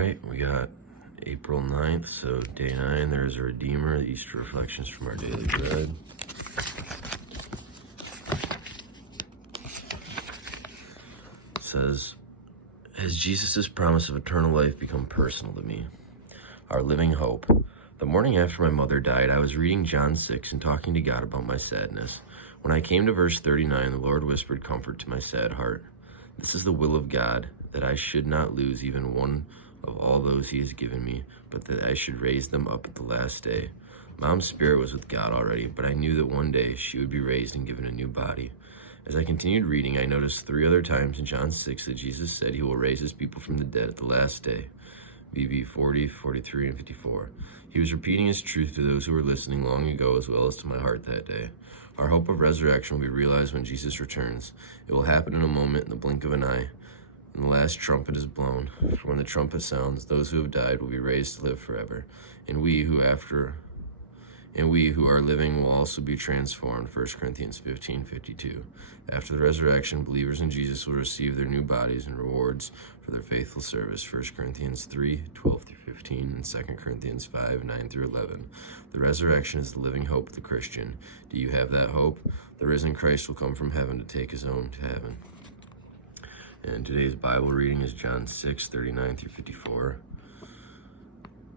right, we got April 9th, so day 9, there's a Redeemer, the Easter reflections from our daily bread. It says, has Jesus' promise of eternal life become personal to me? Our living hope. The morning after my mother died, I was reading John 6 and talking to God about my sadness. When I came to verse 39, the Lord whispered comfort to my sad heart. This is the will of God, that I should not lose even one of all those he has given me, but that I should raise them up at the last day. Mom's spirit was with God already, but I knew that one day she would be raised and given a new body. As I continued reading, I noticed 3 other times in John 6 that Jesus said he will raise his people from the dead at the last day. VV 40, 43, and 54. He was repeating his truth to those who were listening long ago as well as to my heart that day. Our hope of resurrection will be realized when Jesus returns. It will happen in a moment, in the blink of an eye. And the last trumpet is blown. For when the trumpet sounds, those who have died will be raised to live forever. And we who are living will also be transformed. 1 Corinthians 15:52. After the resurrection, believers in Jesus will receive their new bodies and rewards for their faithful service. 1 Corinthians 3:12-15 and 2 Corinthians 5:9-11. The resurrection is the living hope of the Christian. Do you have that hope? The risen Christ will come from heaven to take his own to heaven. And today's Bible reading is John 6:39-54.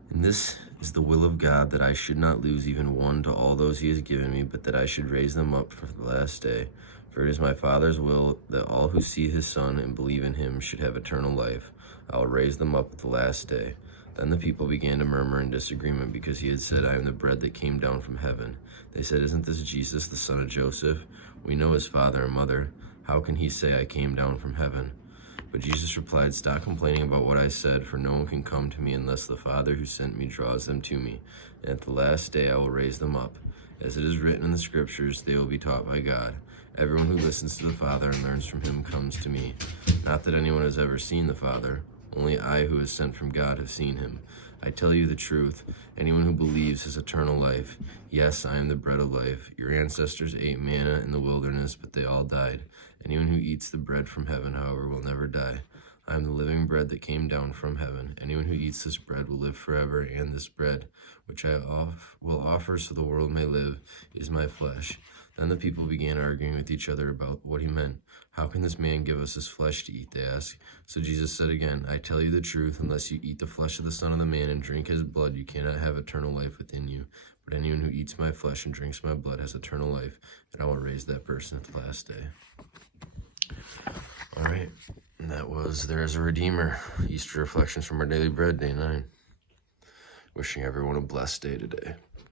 And this is the will of God, that I should not lose even one to all those he has given me, but that I should raise them up for the last day. For it is my Father's will that all who see his Son and believe in him should have eternal life. I will raise them up at the last day. Then the people began to murmur in disagreement because he had said, I am the bread that came down from heaven. They said, isn't this Jesus, the son of Joseph? We know his father and mother. How can he say, I came down from heaven? But Jesus replied, stop complaining about what I said, for no one can come to me unless the Father who sent me draws them to me. And at the last day I will raise them up. As it is written in the scriptures, they will be taught by God. Everyone who listens to the Father and learns from him comes to me. Not that anyone has ever seen the Father, only I who is sent from God have seen him. I tell you the truth, anyone who believes has eternal life. Yes, I am the bread of life. Your ancestors ate manna in the wilderness, but they all died. Anyone who eats the bread from heaven, however, will never die. I am the living bread that came down from heaven. Anyone who eats this bread will live forever, and this bread, which I will offer so the world may live, is my flesh. Then the people began arguing with each other about what he meant. How can this man give us his flesh to eat, they asked. So Jesus said again, I tell you the truth, unless you eat the flesh of the Son of the Man and drink his blood, you cannot have eternal life within you. But anyone who eats my flesh and drinks my blood has eternal life, and I will raise that person at the last day. All right, and that was There is a Redeemer, Easter reflections from our daily bread, day 9. Wishing everyone a blessed day today.